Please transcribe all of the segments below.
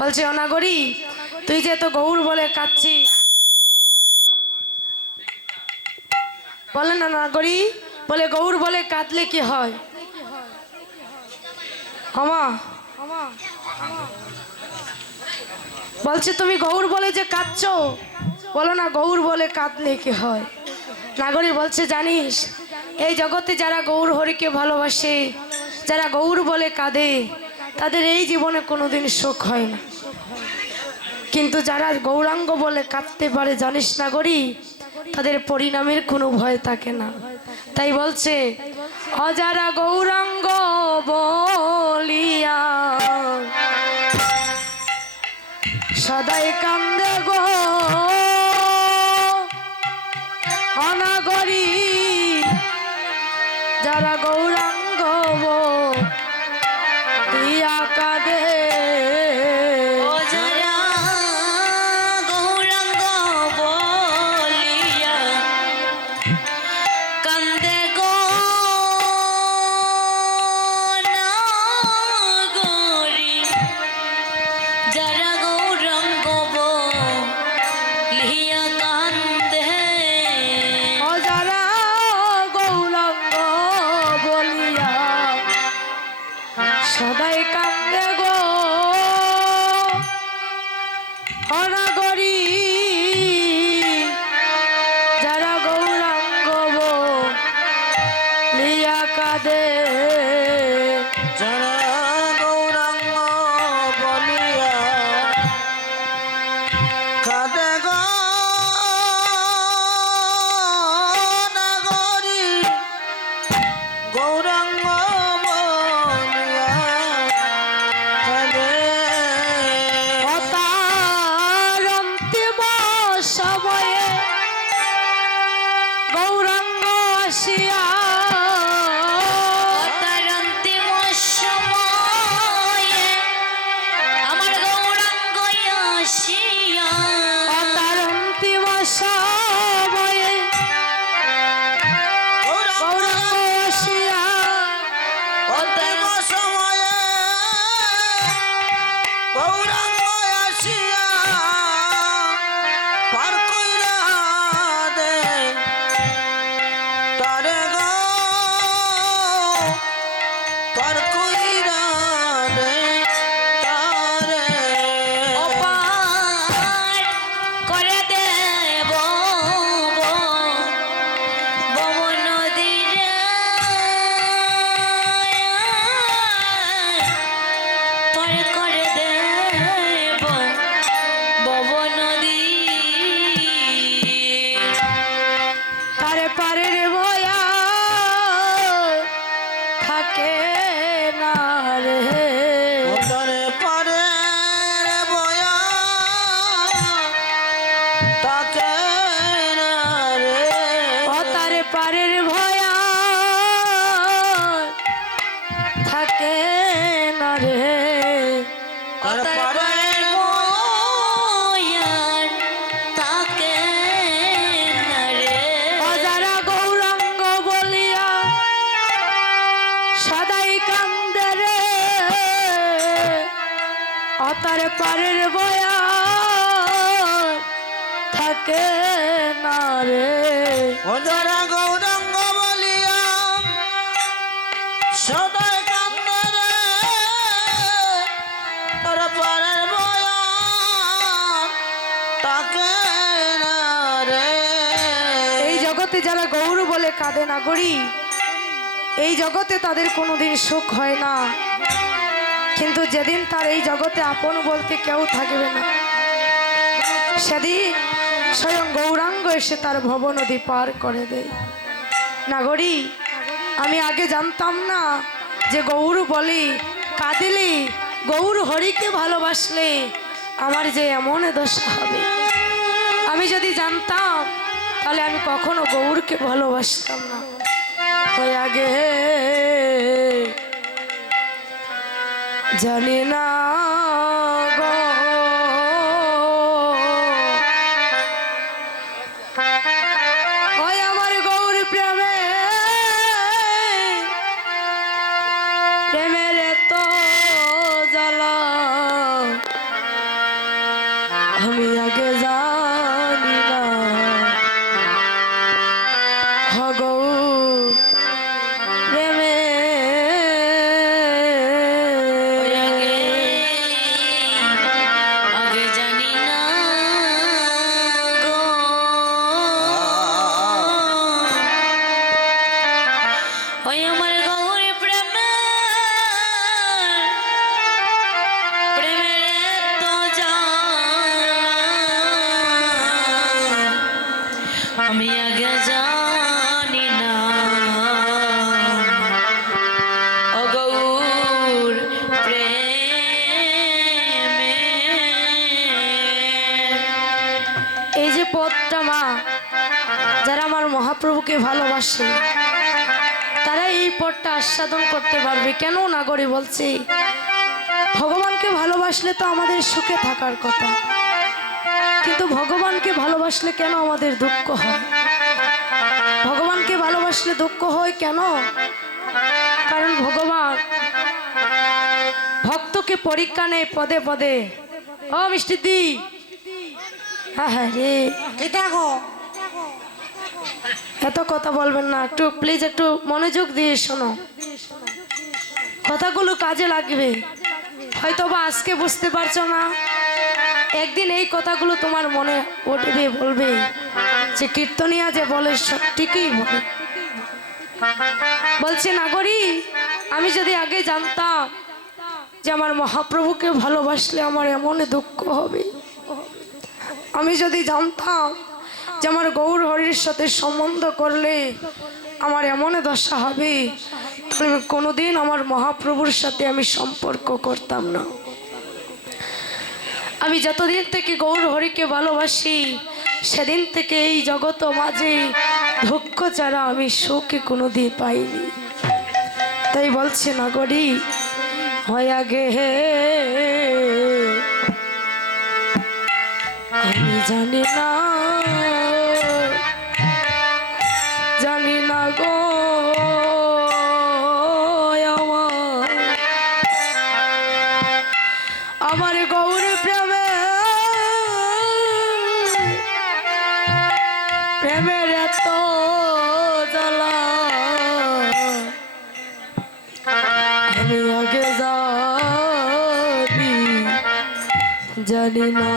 বলছে অনাগরি তুই যে তো গৌর বলে কাঁদছিস, বলে না নাগরি বলে গৌর বলে কাঁদলে কি হয়? আমা বলছে তুমি গৌর বলে যে কাঁদছো, বলো না গৌর বলে কাঁদলে কি হয়? নাগরী বলছে জানিস এই জগতে যারা গৌর হরিকে ভালোবাসে, যারা গৌর বলে কাঁদে, তাদের এই জীবনে কোনোদিন সুখ হয় না। কিন্তু যারা গৌরাঙ্গ বলে কাঁদতে পারে জানিস নাগরী, তাদের পরিণামের কোনো ভয় থাকে না। তাই বলছে অযারা গৌরাঙ্গ বলিয়া সদাই কান্দে গো অনাগরি, যারা গৌরাঙ্গ বলিয়া কাঁদে। সদাই কান্দে গো অনাগরি, যারা গৌরাঙ্গ বলিয়া কাঁদে। যারা গৌরাঙ্গ বলিয়া কাঁদে গো নাগরি, গৌরাঙ্গ বলিয়া কাঁদে। তার অন্তিম সময়ে গৌরাঙ্গ আসিয়া, তার অন্তিম সময়ে আমার গৌরাঙ্গ আসিয়া, তার অন্তিম সময়ে গৌরাঙ্গ আসিয়া, অন্তিম সময়ে গৌরাঙ্গ আসিয়া পার কইরা দে তারে গো, পার কইরা দে তারে। পার করে দেব বব নদীরে, পার করে দেব বব নদী। তারে পারের ভয়া থাকে না রে, তারে পারে রে বয়া তাকে না রে। তারে পারের ভয়া থাকে না রে, তার পারে বয়ার তাকে না রে। যারা গৌরাঙ্গ বলিয়া সদাই কান্দে রে, তার পারের বয়া থাকে না রে। ও যারা গৌরাঙ্গ বলিয়া সদাই কান্দে রে, তার পারের বয়া তাকে না রে। এই জগতে যারা গৌর বলে কাঁদে না গরি, এই জগতে তাদের কোনোদিন সুখ হয় না। কিন্তু যেদিন তার এই জগতে আপন বলতে কেউ থাকবে না, সেদিন স্বয়ং গৌরাঙ্গ এসে তার ভব নদী পার করে দেয়। নাগরী আমি আগে জানতাম না যে গৌর বলি কাঁদিলি, গৌর হরিকে ভালোবাসলে আমার যে এমন দশা হবে। আমি যদি জানতাম তাহলে আমি কখনো গৌরকে ভালোবাসতাম না। হয়ে আগে জানি না গো, ওই আমার গৌর প্রেমে প্রেমের তো জ্বালা আমি আগে জানি না গৌর প্রেমে ওই আগে জানি না গো ওই আমার গৌর প্রেমের এত জ্বালা আমি আগে জানি না ও গৌর প্রেমে এই যে পথটা মা, যারা আমার মহাপ্রভুকে ভালোবাসে তারা এই পথটা আস্বাদন করতে পারবে। কেন নাগরী বলছি, ভগবানকে ভালোবাসলে তো আমাদের সুখে থাকার কথা, কিন্তু ভগবানকে ভালোবাসলে কেন আমাদের দুঃখ হয়? ভগবানকে ভালোবাসলে দুঃখ হয় কেন? কারণ ভগবান ভক্তকে পরীক্ষা নেয় পদে পদে। ও মিষ্টি দি, হ্যাঁ হ্যাঁ রে, এত কথা বলবেন না, একটু প্লিজ একটু মনোযোগ দিয়ে শোনো, কথাগুলো কাজে লাগবে। হয়তো বা আজকে বুঝতে পারছো না, একদিন এই কথাগুলো তোমার মনে উঠবে, বলবে যে কীর্তনিয়া যে বলে ঠিকই বলে। বলছে নাগরী, আমি যদি আগে জানতাম যে আমার মহাপ্রভুকে ভালোবাসলে আমার এমন দুঃখ হবে, আমি যদি জানতাম যে আমার গৌর হরির সাথে সম্বন্ধ করলে আমার এমন দশা হবে, তাহলে কোনোদিন আমার মহাপ্রভুর সাথে আমি সম্পর্ক করতাম না। আমি যতদিন থেকে গৌর হরিকে ভালোবাসি, সেদিন থেকে এই জগৎ মাঝে দুঃখ ছাড়া আমি সুখে কোনোদিন পাইনি। তাই বলছে নাগরী, হয় আগে আমি জানি না, জানি না গো আমার গৌর প্রেমের এত জ্বালা আমি আগে জানি না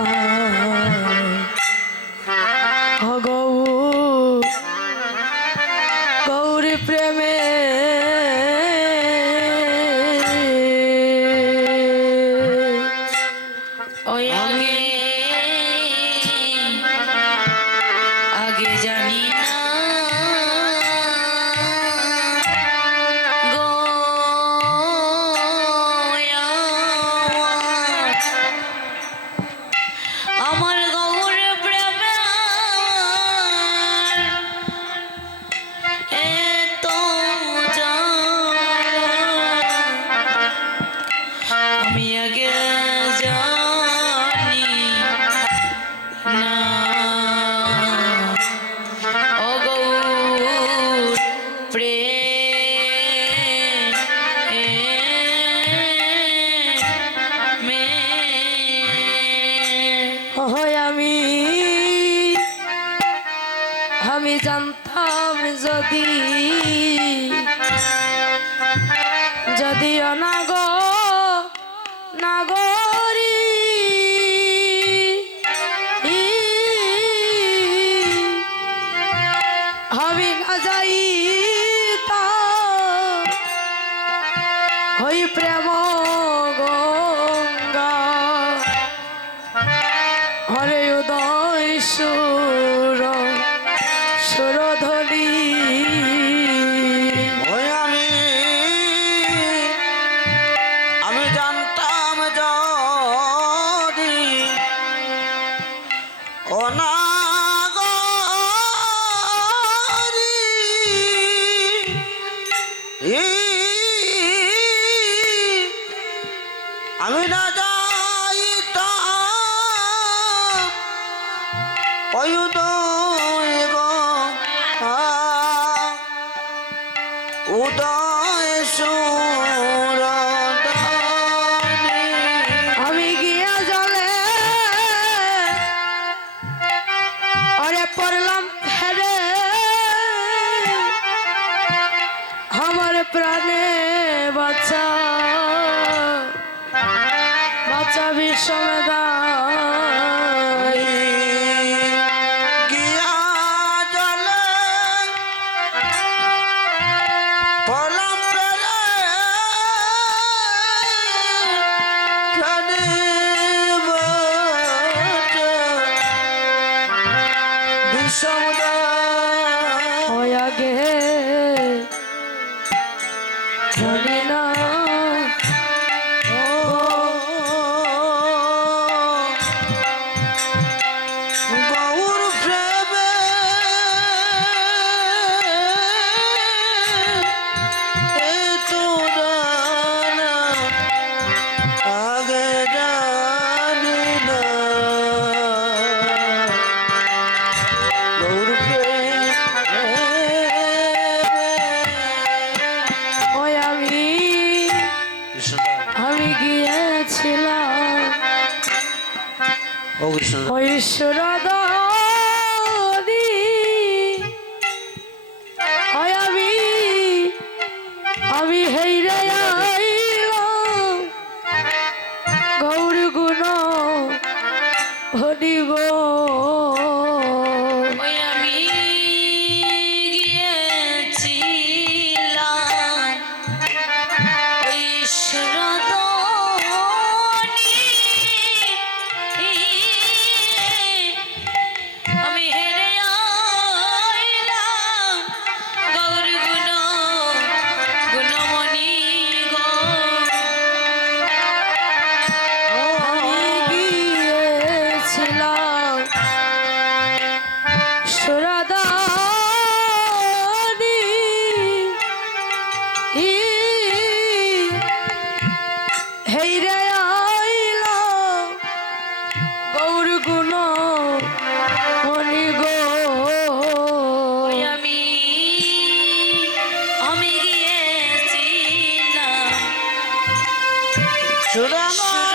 গৌর প্রেমে ওই আগে জানি না গো আমার গৌর প্রেমে এত আমি আগে জানি না ও গৌর প্রেমে হয় আমি জানতাম যদি নাগরী আমি না যাইতাম হই প্রেম গঙ্গা হরে উদয় সুরধলি। ওই আমি জানতাম যদি অনাগরি আমি না যাইতাম ওই উদয় উদয় সুরধনি আমি গিয়া জলে বিষমদায় গিয়া জলে পলাম প্রেরে জানি বিষমদায় ওই আগে জানি না গৌর প্রেমে তো জানা আগে জানি না গৌর প্রেমে ওই আমি গিয়েছিলাম ও কৃষ্ণ ঐশ্বরদি ওই আমি হেইরে আইলাম গৌর গুণ হরিব ওই আমি গিয়েছিলাম ঈশ্বরদনি আমি হেরে আইলাম গৌর গুণ গুণমণি গো আমি গিয়েছিলাম সুরাদানি হেইরে আইলাম গৌর গুণ মণি গো ওই আমি গিয়েছিলাম সুরামা